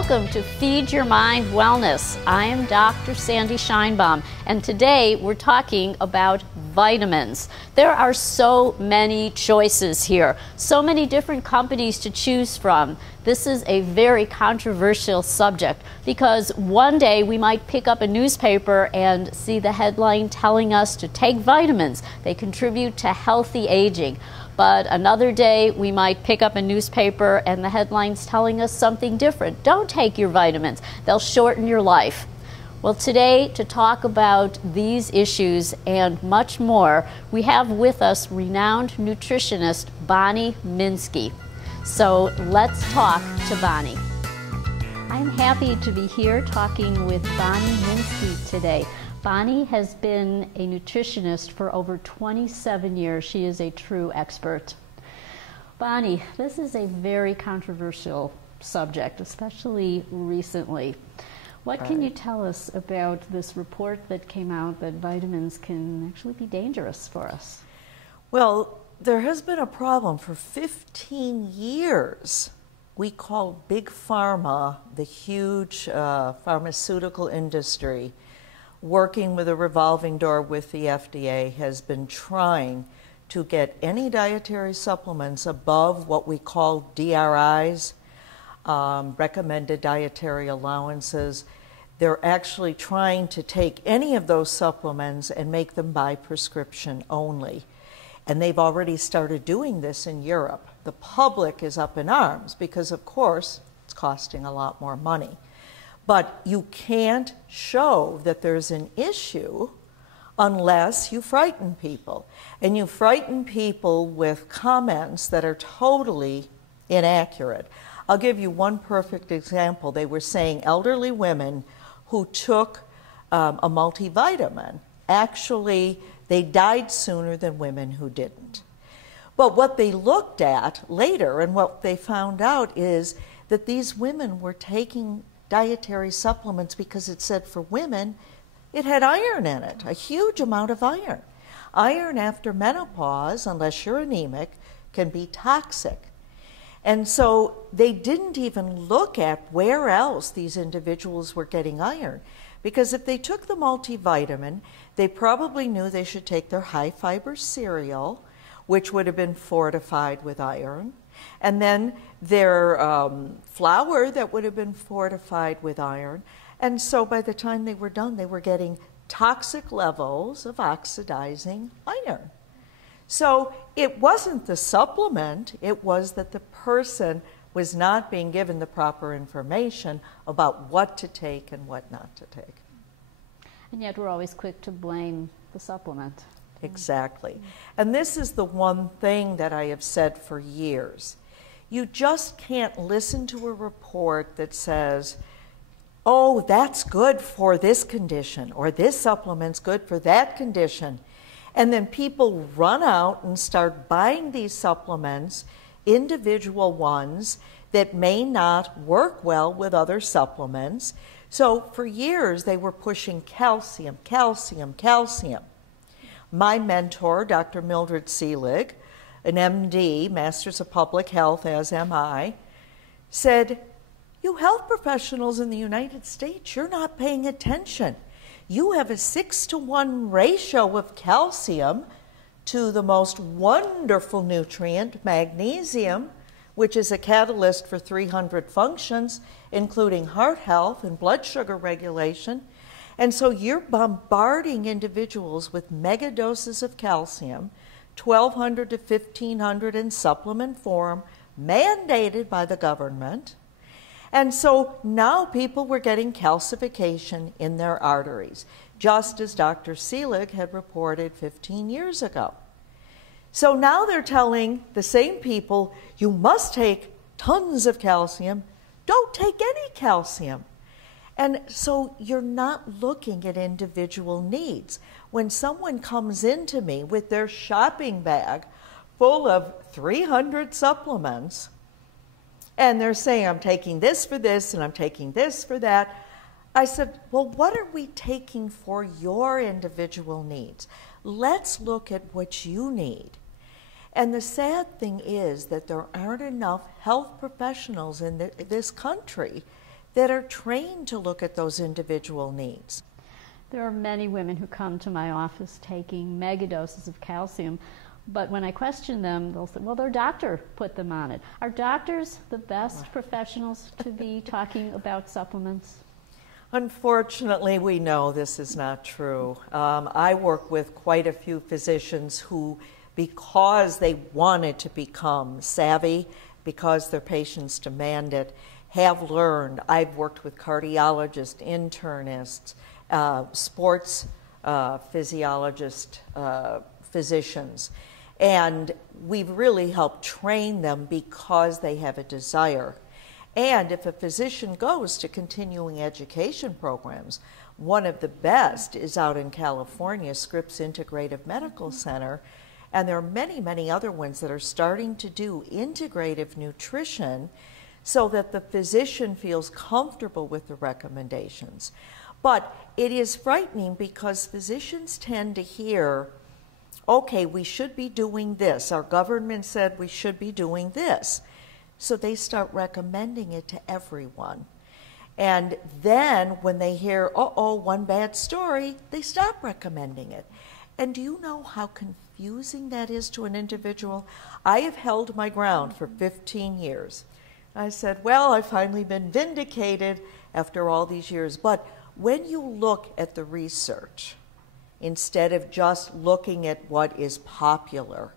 Welcome to Feed Your Mind Wellness. I am Dr. Sandi Scheinbaum, and today we're talking about vitamins. There are so many choices here, so many different companies to choose from. This is a very controversial subject because one day we might pick up a newspaper and see the headline telling us to take vitamins. They contribute to healthy aging. But another day we might pick up a newspaper and the headline's telling us something different. Don't take your vitamins. They'll shorten your life. Well, today, to talk about these issues and much more, we have with us renowned nutritionist Bonnie Minsky. So let's talk to Bonnie. I'm happy to be here talking with Bonnie Minsky today. Bonnie has been a nutritionist for over 27 years. She is a true expert. Bonnie, this is a very controversial subject, especially recently. What can you tell us about this report that came out that vitamins can actually be dangerous for us? Well, there has been a problem for 15 years. We call Big Pharma, the huge pharmaceutical industry, working with a revolving door with the FDA, has been trying to get any dietary supplements above what we call DRIs, recommended dietary allowances. They're actually trying to take any of those supplements and make them by prescription only. And they've already started doing this in Europe. The public is up in arms because, of course, it's costing a lot more money. But you can't show that there's an issue unless you frighten people. And you frighten people with comments that are totally inaccurate. I'll give you one perfect example. They were saying elderly women who took a multivitamin, actually, they died sooner than women who didn't. But what they looked at later and what they found out is that these women were taking dietary supplements because it said for women, it had iron in it, a huge amount of iron. Iron after menopause, unless you're anemic, can be toxic. And so they didn't even look at where else these individuals were getting iron. Because if they took the multivitamin, they probably knew they should take their high fiber cereal, which would have been fortified with iron, and then their flour that would have been fortified with iron. And so by the time they were done, they were getting toxic levels of oxidizing iron. So it wasn't the supplement, it was that the person was not being given the proper information about what to take and what not to take. And yet we're always quick to blame the supplement. Exactly. And this is the one thing that I have said for years. You just can't listen to a report that says, oh, that's good for this condition, or this supplement's good for that condition. And then people run out and start buying these supplements, individual ones that may not work well with other supplements. So for years they were pushing calcium, calcium, calcium. My mentor, Dr. Mildred Seelig, an MD, Masters of Public Health, as am I, said, you health professionals in the United States, you're not paying attention. You have a 6-to-1 ratio of calcium to the most wonderful nutrient, magnesium, which is a catalyst for 300 functions, including heart health and blood sugar regulation. And so you're bombarding individuals with mega doses of calcium, 1,200 to 1,500 in supplement form, mandated by the government. And so now people were getting calcification in their arteries, just as Dr. Seelig had reported 15 years ago. So now they're telling the same people, you must take tons of calcium, don't take any calcium. And so you're not looking at individual needs. When someone comes into me with their shopping bag full of 300 supplements, and they're saying, I'm taking this for this, and I'm taking this for that, I said, well, what are we taking for your individual needs? Let's look at what you need. And the sad thing is that there aren't enough health professionals in this country that are trained to look at those individual needs. There are many women who come to my office taking mega doses of calcium, but when I question them, they'll say, well, their doctor put them on it. Are doctors the best professionals to be talking about supplements? Unfortunately, we know this is not true. I work with quite a few physicians who, because they wanted to become savvy, because their patients demand it, have learned. I've worked with cardiologists, internists, sports physiologists, physicians, and we've really helped train them because they have a desire. And if a physician goes to continuing education programs, one of the best is out in California, Scripps Integrative Medical Center, and there are many, many other ones that are starting to do integrative nutrition so that the physician feels comfortable with the recommendations. But it is frightening because physicians tend to hear, okay, we should be doing this. Our government said we should be doing this. So they start recommending it to everyone. And then when they hear, uh-oh, one bad story, they stop recommending it. And do you know how confusing that is to an individual? I have held my ground for 15 years. I said, well, I've finally been vindicated after all these years. But when you look at the research, instead of just looking at what is popular,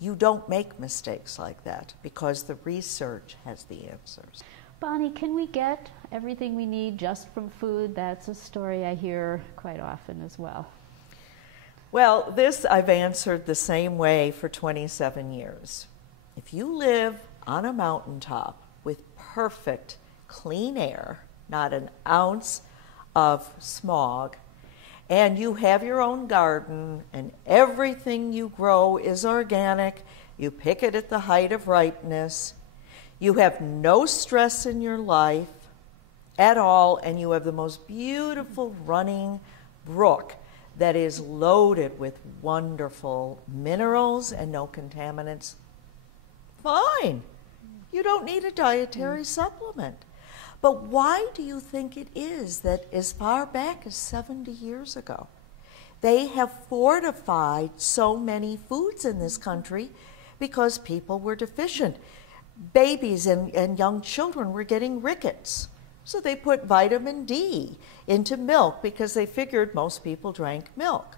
you don't make mistakes like that because the research has the answers. Bonnie, can we get everything we need just from food? That's a story I hear quite often as well. Well, this I've answered the same way for 27 years. If you live on a mountaintop with perfect, clean air, not an ounce of smog, and you have your own garden and everything you grow is organic, you pick it at the height of ripeness, you have no stress in your life at all, and you have the most beautiful running brook that is loaded with wonderful minerals and no contaminants, fine. You don't need a dietary supplement. But why do you think it is that as far back as 70 years ago, they have fortified so many foods in this country because people were deficient? Babies and young children were getting rickets. So they put vitamin D into milk because they figured most people drank milk.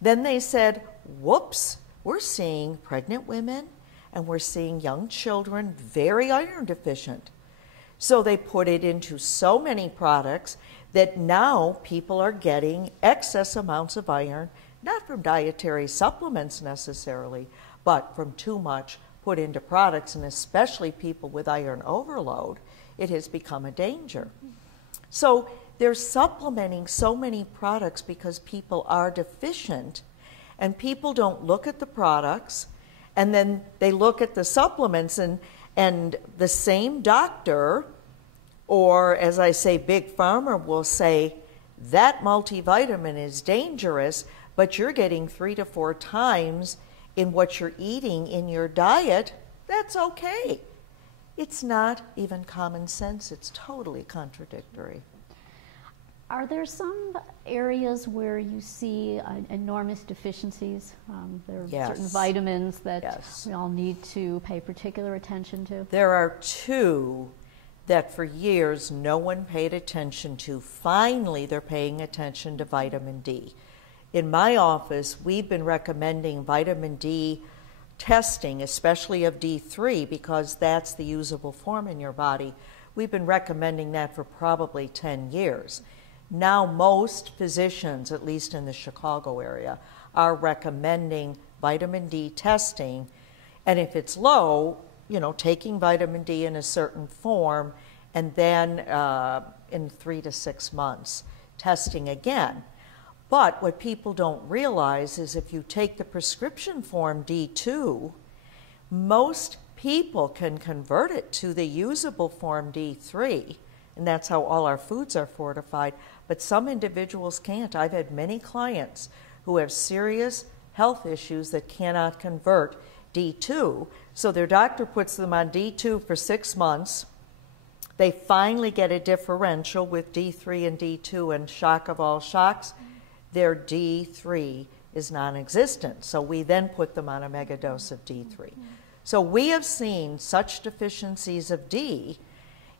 Then they said, whoops, we're seeing pregnant women and we're seeing young children very iron deficient. So they put it into so many products that now people are getting excess amounts of iron, not from dietary supplements necessarily, but from too much put into products, and especially people with iron overload, it has become a danger. So they're supplementing so many products because people are deficient, and people don't look at the products, and then they look at the supplements, and the same doctor, or as I say, Big Pharma will say, that multivitamin is dangerous, but you're getting 3 to 4 times in what you're eating in your diet. That's okay. It's not even common sense. It's totally contradictory. Are there some areas where you see enormous deficiencies? There are Yes. certain vitamins that Yes. we all need to pay particular attention to? There are 2 that for years no one paid attention to. Finally, they're paying attention to vitamin D. In my office, we've been recommending vitamin D testing, especially of D3, because that's the usable form in your body. We've been recommending that for probably 10 years. Now most physicians, at least in the Chicago area, are recommending vitamin D testing, and if it's low, taking vitamin D in a certain form, and then in 3 to 6 months, testing again. But what people don't realize is if you take the prescription form D2, most people can convert it to the usable form D3, and that's how all our foods are fortified, but some individuals can't. I've had many clients who have serious health issues that cannot convert D2, so their doctor puts them on D2 for 6 months, They finally get a differential with D3 and D2, and shock of all shocks, their D3 is non-existent. So we then put them on a megadose of D3. So we have seen such deficiencies of D,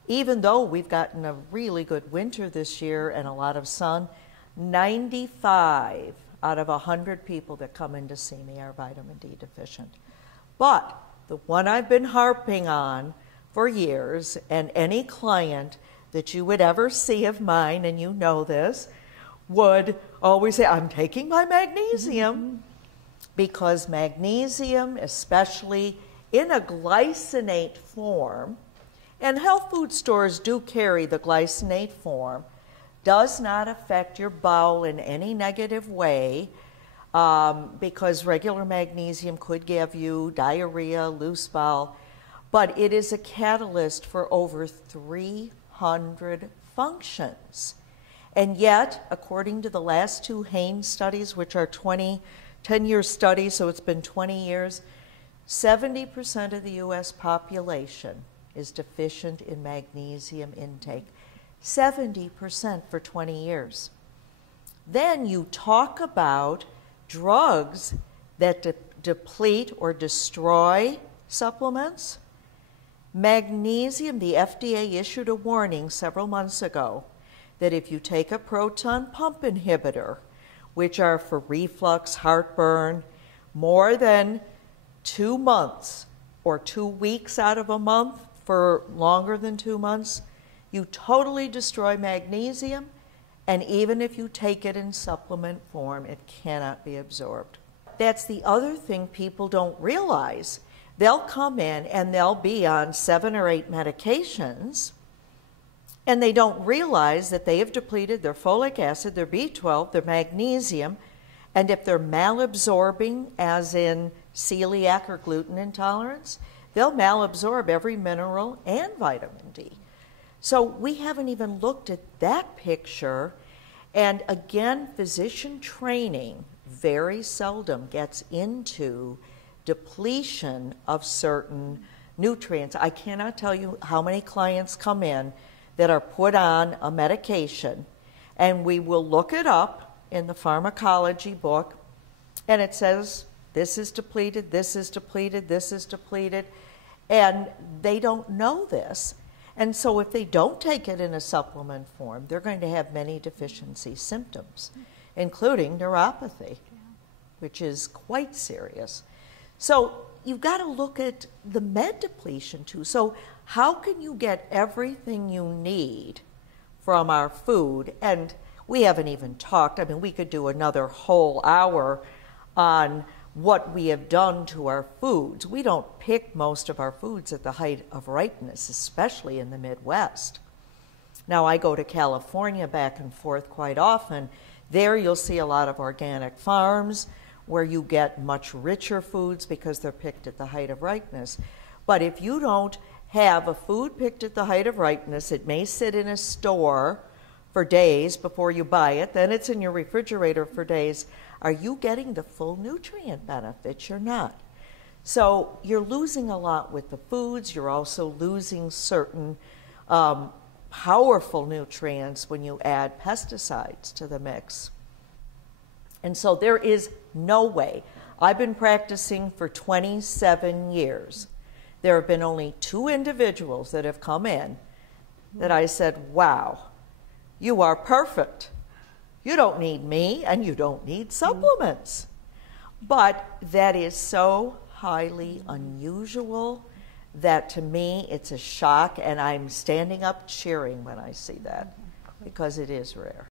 even though we've gotten a really good winter this year and a lot of sun. 95 out of 100 people that come in to see me are vitamin D deficient. But the one I've been harping on for years, and any client that you would ever see of mine, and you know this, would always say, I'm taking my magnesium, because magnesium, especially in a glycinate form, and health food stores do carry the glycinate form, does not affect your bowel in any negative way, because regular magnesium could give you diarrhea, loose bowel, but it is a catalyst for over 300 functions. And yet, according to the last two Haynes studies, which are 10-year studies, so it's been 20 years, 70% of the U.S. population is deficient in magnesium intake. 70% for 20 years. Then you talk about drugs that deplete or destroy supplements. Magnesium, the FDA issued a warning several months ago that if you take a proton pump inhibitor, which are for reflux, heartburn, more than 2 months or 2 weeks out of a month for longer than 2 months, you totally destroy magnesium, and even if you take it in supplement form, it cannot be absorbed. That's the other thing people don't realize. They'll come in and they'll be on 7 or 8 medications, and they don't realize that they have depleted their folic acid, their B12, their magnesium, and if they're malabsorbing, as in celiac or gluten intolerance, they'll malabsorb every mineral and vitamin D. So we haven't even looked at that picture, and again, physician training very seldom gets into depletion of certain nutrients. I cannot tell you how many clients come in that are put on a medication, and we will look it up in the pharmacology book, and it says this is depleted, this is depleted, this is depleted, and they don't know this. And so if they don't take it in a supplement form, they're going to have many deficiency symptoms, including neuropathy, which is quite serious. So you've got to look at the med depletion too. So how can you get everything you need from our food? And we haven't even talked, I mean, we could do another whole hour on what we have done to our foods. We don't pick most of our foods at the height of ripeness, especially in the Midwest. Now, I go to California back and forth quite often. There you'll see a lot of organic farms where you get much richer foods because they're picked at the height of ripeness. But if you don't have a food picked at the height of ripeness, it may sit in a store for days before you buy it, then it's in your refrigerator for days. Are you getting the full nutrient benefits? You're not. So you're losing a lot with the foods. You're also losing certain powerful nutrients when you add pesticides to the mix. And so there is no way. I've been practicing for 27 years. There have been only 2 individuals that have come in that I said, wow, you are perfect. You don't need me, and you don't need supplements. But that is so highly unusual that to me it's a shock, and I'm standing up cheering when I see that, because it is rare.